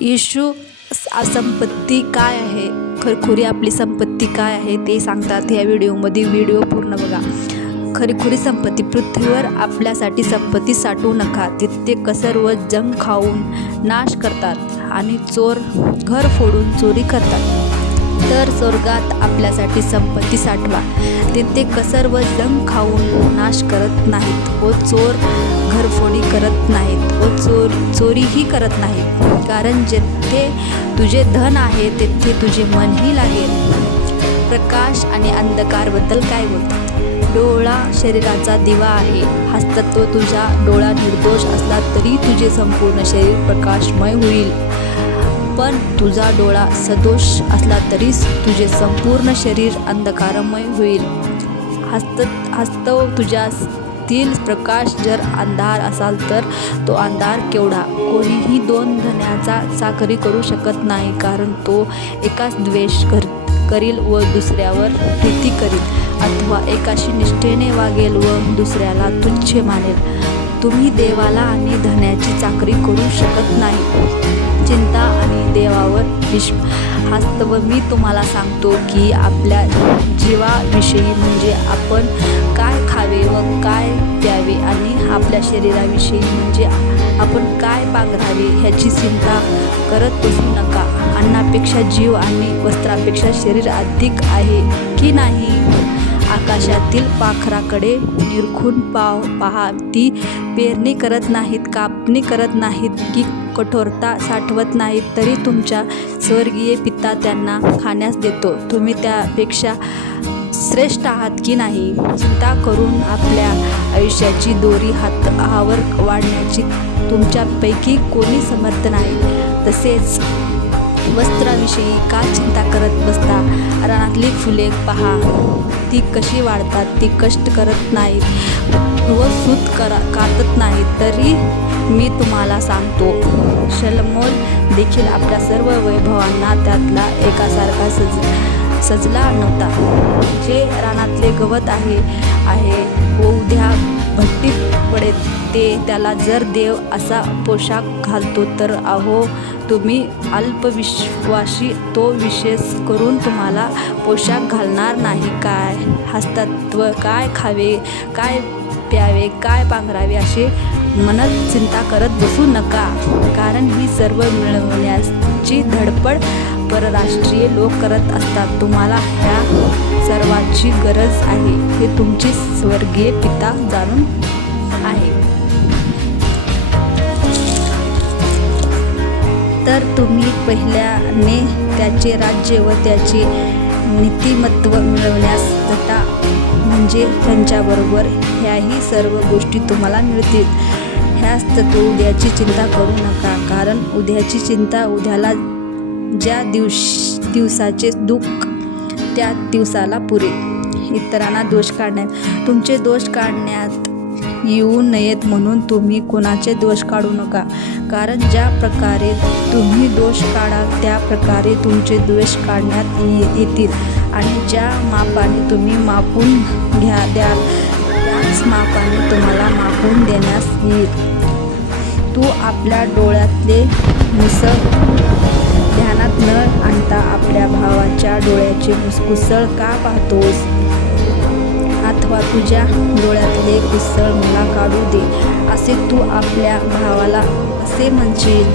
येशू संपत्ती काय आहे, खरखुरी आपली संपत्ती काय आहे ते सांगतात या व्हिडिओमध्ये. व्हिडिओ पूर्ण बघा. खरीखुरी संपत्ती. पृथ्वीवर आपल्यासाठी संपत्ती साठवू नका, तिथे कसर व जंग खाऊन नाश करतात आणि चोर घर फोडून चोरी करतात. तर स्वर्गात आपल्यासाठी संपत्ती साठवा, तिथे कसर व जंग खाऊन नाश करत नाहीत व चोर घरफोडी करत नाहीत व चोरीही करत नाहीत. कारण जेथे तुझे धन आहे तेथे तुझे मनही लागेल. प्रकाश आणि अंधकारबद्दल काय बोलतात? डोळा शरीराचा दिवा आहे. हस्तत्व तुझा डोळा निर्दोष असला तरी तुझे संपूर्ण शरीर प्रकाशमय होईल, पण तुझा डोळा सदोष असला तरी तुझे संपूर्ण शरीर अंधकारमय होईल. हस्तव तुझ्यातील प्रकाश जर अंधार असाल तर तो अंधार केवढा. कोणीही दोन धन्याचा चाकरी करू शकत नाही, कारण तो एकाच द्वेष करील व दुसऱ्यावर प्रीती करील, अथवा एकाशी निष्ठेने वागेल व दुसऱ्याला तुच्छ मानेल. तुम्ही देवाला आणि धन्याची चाकरी करू शकत नाही. चिंता आणि देवावर वास्तव मी तुम्हाला सांगतो की आपल्या जीवाविषयी म्हणजे आपण काय खावे व काय प्यावे आणि आपल्या शरीराविषयी म्हणजे आपण काय पांघरावे ह्याची चिंता करत बसू नका. अन्नापेक्षा जीव आणि वस्त्रापेक्षा शरीर अधिक आहे की नाही. आकाशातील पाखराकडे निरखून पहा, ती पेरणी करत नाहीत, कापणी करत नाहीत की कठोरता साठवत नाहीत, तरी तुमचा स्वर्गीय पिता त्यांना खाण्यास देतो. तुम्ही त्यापेक्षा श्रेष्ठ आहात की नाही. चिंता करून आपल्या आयुष्याची दोरी हातावर वाढण्याची तुमच्यापैकी कोणी समर्थ नाही. तसेच वस्त्राविषयी का चिंता करत बसता? रानातली फुले पहा, ती कशी वाढतात, ती कष्ट करत नाहीत व सूत कातत नाहीत, तरी मी तुम्हाला सांगतो शलोमोन देखील आपल्या सर्व वैभवांना त्यातला एकासारखा सजला नव्हता. जे रानातले गवत आहे व उद्या भट्टीत पडेल त्याला जर देव असा पोशाख घालतो, तर अहो तुम्ही अल्पविश्वासी तो विशेष करून तुम्हाला पोशाख घालणार नाही काय. हस्तत्व काय खावे, काय प्यावे, काय पांघरावे असे म्हणत चिंता करत बसू नका, कारण ही सर्व मिळवण्याची धडपड परराष्ट्रीय लोक करत असतात. तुम्हाला ह्या सर्वांची गरज आहे हे तुमचे स्वर्गीय पिता जाणून आहे. तर तुम्ही पहिल्याने त्याचे राज्य व त्याचे नीतिमत्व मिळवण्यास झटा, म्हणजे त्यांच्याबरोबर ह्याही सर्व गोष्टी तुम्हाला मिळतील. ह्याच तर उद्याची चिंता करू नका, कारण उद्याची चिंता उद्याला ज्या दिवसाचे दुःख त्या दिवसाला पुरे. इतरांना दोष काढण्यात तुमचे दोष काढण्यात येऊ नयेत म्हणून तुम्ही कोणाचे दोष काढू नका, कारण ज्या प्रकारे तुम्ही दोष काढाल त्या प्रकारे तुमचे दोष काढण्यात येतील, आणि ज्या मापाने तुम्ही मापून द्याल त्याच मापाने तुम्हाला मापून देण्यास येईल. तू आपल्या डोळ्यातले मुसळ ध्यानात न आणता आपल्या भावाच्या डोळ्याचे कुसळ का पाहतोस, अथवा तुझ्या डोळ्यातले कुसळ मला काढू दे असे तू आपल्या भावाला असे म्हणशील.